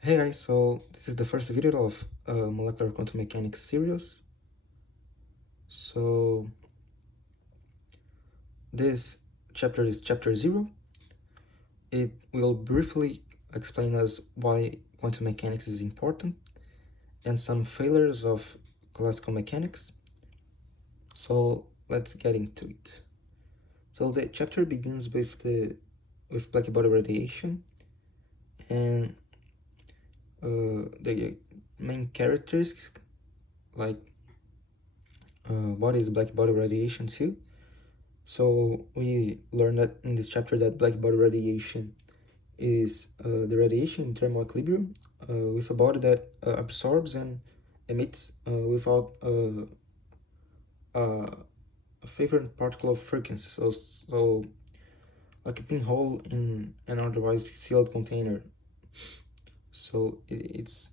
Hey guys, so this is the first video of molecular quantum mechanics series. So this chapter is chapter 0. It will briefly explain us why quantum mechanics is important and some failures of classical mechanics. So let's get into it. So the chapter begins with black body radiation and the main characteristics, like what is black body radiation too. So we learned that in this chapter that black body radiation is the radiation in thermal equilibrium with a body that absorbs and emits without a favored particle of frequency. So like a pinhole in an otherwise sealed container. So it's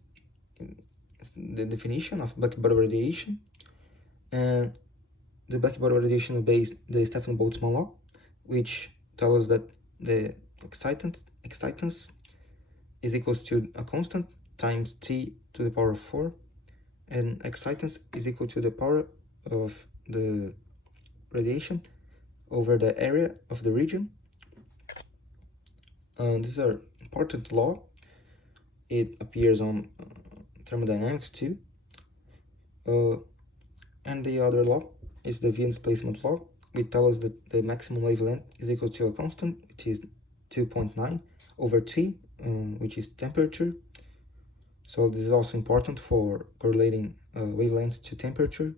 the definition of black body radiation, and the black body radiation obeys the Stefan-Boltzmann law, which tells us that the excitance is equals to a constant times t to the power of 4, and excitance is equal to the power of the radiation over the area of the region. This is an important law. It appears on thermodynamics too. And the other law is the Wien displacement law, which tells us that the maximum wavelength is equal to a constant, which is 2.9 over t, which is temperature. So this is also important for correlating wavelengths to temperature.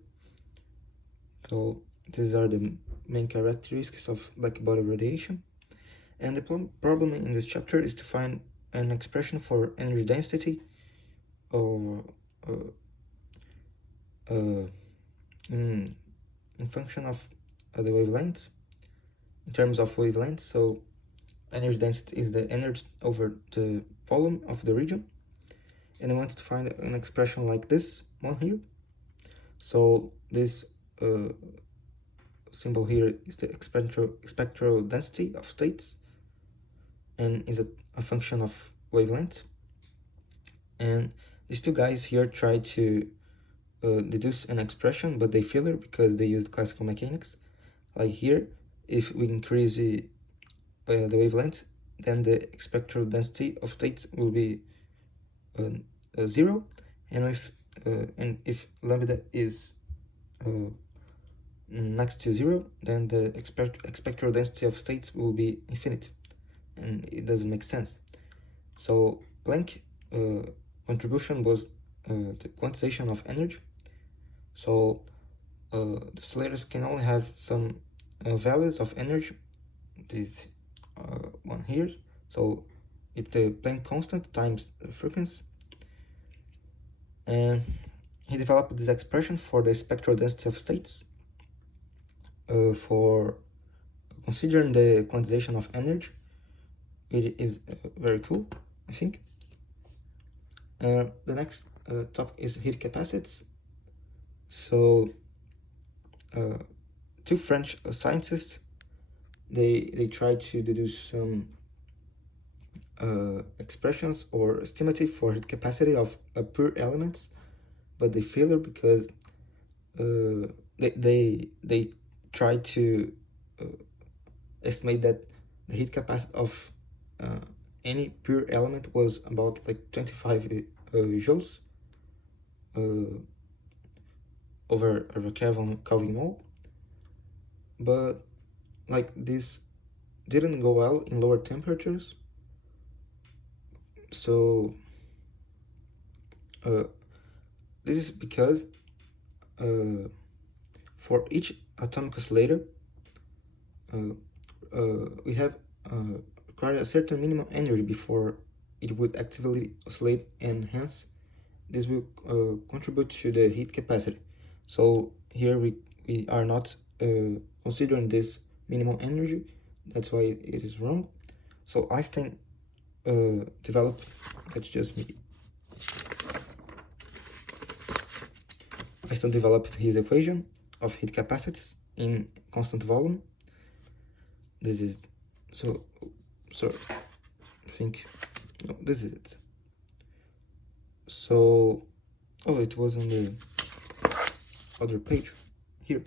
So these are the main characteristics of black body radiation. And the problem in this chapter is to find an expression for energy density or in function of the wavelengths, in terms of wavelengths. So energy density is the energy over the volume of the region, and I want to find an expression like this one here. So this symbol here is the spectral density of states and is a function of wavelength. And these two guys here try to deduce an expression, but they fail because they used classical mechanics. Like here, if we increase the wavelength, then the spectral density of states will be 0, and if lambda is next to 0, then the spectral density of states will be infinite, and it doesn't make sense. So Planck contribution was the quantization of energy. So the oscillators can only have some values of energy. This one here. So it's the Planck constant times the frequency. And he developed this expression for the spectral density of states for considering the quantization of energy. It is very cool, I think. The next topic is heat capacities. So two French scientists, they tried to deduce some expressions or estimative for heat capacity of pure elements, but they failed because they tried to estimate that the heat capacity of any pure element was about like 25 joules over a Kelvin mole, but like this didn't go well in lower temperatures. So this is because for each atomic oscillator we have required a certain minimum energy before it would actively oscillate, and hence this will contribute to the heat capacity. So here we are not considering this minimum energy. That's why it is wrong. So Einstein developed, that's just me, Einstein developed his equation of heat capacities in constant volume. This is, so I think, no, this is it. So, oh, it was on the other page here.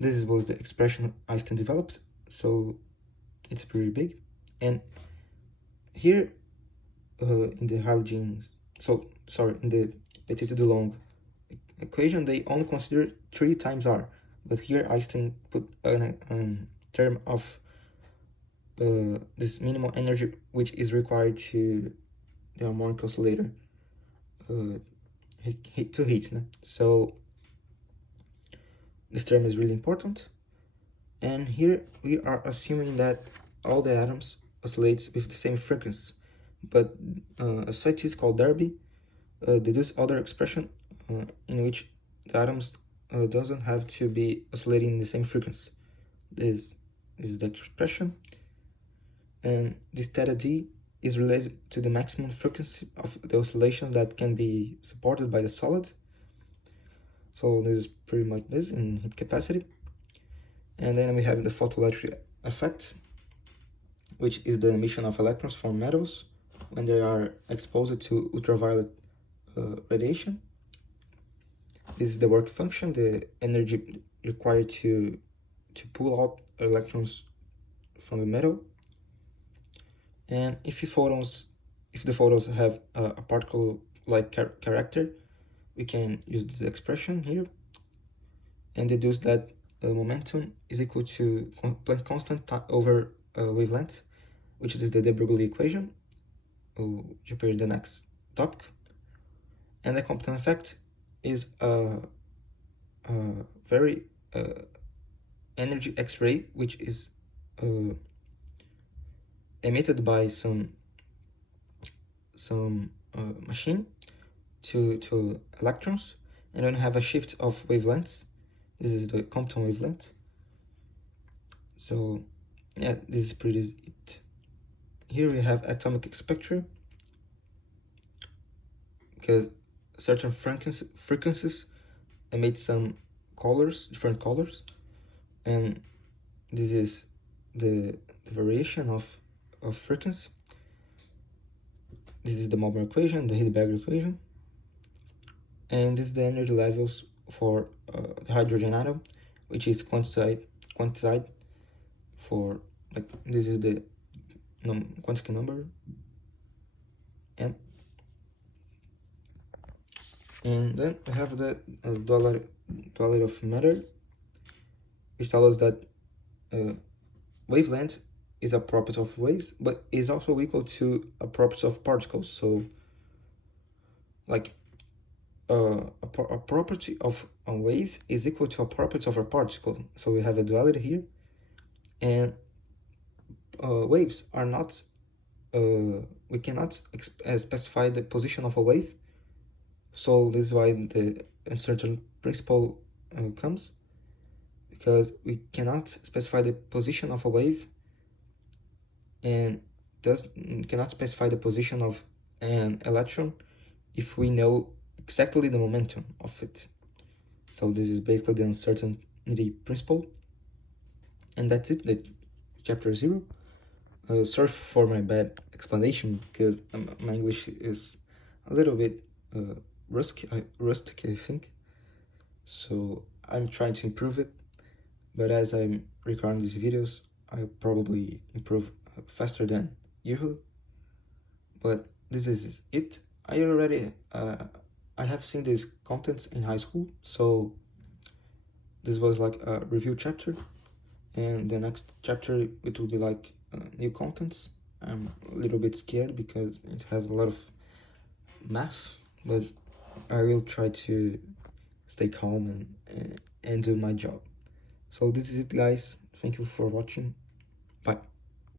This was the expression Einstein developed, so it's pretty big. And here in the halogens, in the petit de long equation, they only consider 3 times r, but here Einstein put a term of this minimal energy which is required to the harmonic oscillator to hit. So this term is really important. And here we are assuming that all the atoms oscillates with the same frequency, but a scientist called Darby deduced other expression in which the atoms doesn't have to be oscillating in the same frequency. This is the expression, and this theta d is related to the maximum frequency of the oscillations that can be supported by the solid. So this is pretty much this in heat capacity. And then we have the photoelectric effect, which is the emission of electrons from metals when they are exposed to ultraviolet radiation. This is the work function, the energy required to pull out electrons from the metal. And if the photons have a particle-like character, we can use this expression here and deduce that momentum is equal to Planck constant over wavelength, which is the de Broglie equation, which appears in the next topic. And the Compton effect is a very energy X-ray, which is emitted by some machine to electrons, and then have a shift of wavelengths. This is the Compton wavelength. So yeah, this is pretty it. Here we have atomic spectra, because certain frequencies emit some colors, different colors, and this is the variation of frequency. This is the Mobley equation, the Hilbert equation, and this is the energy levels for the hydrogen atom, which is quantized for, like, this is the quantity number n. And then we have the duality of matter, which tells us that wavelength is a property of waves, but is also equal to a property of particles. So, like, a property of a wave is equal to a property of a particle. So we have a duality here, and waves are not, we cannot specify the position of a wave. So this is why the uncertain principle comes, because we cannot specify the position of a wave, and thus cannot specify the position of an electron if we know exactly the momentum of it. So this is basically the uncertainty principle, and that's it, the chapter 0. Sorry for my bad explanation, because my English is a little bit rustic, I think. So I'm trying to improve it, but as I'm recording these videos, I'll probably improve faster than usual. But this is it. I already I have seen these contents in high school, so this was like a review chapter, and the next chapter it will be like new contents. I'm a little bit scared because it has a lot of math, but I will try to stay calm and do my job. So this is it, guys. Thank you for watching. Bye.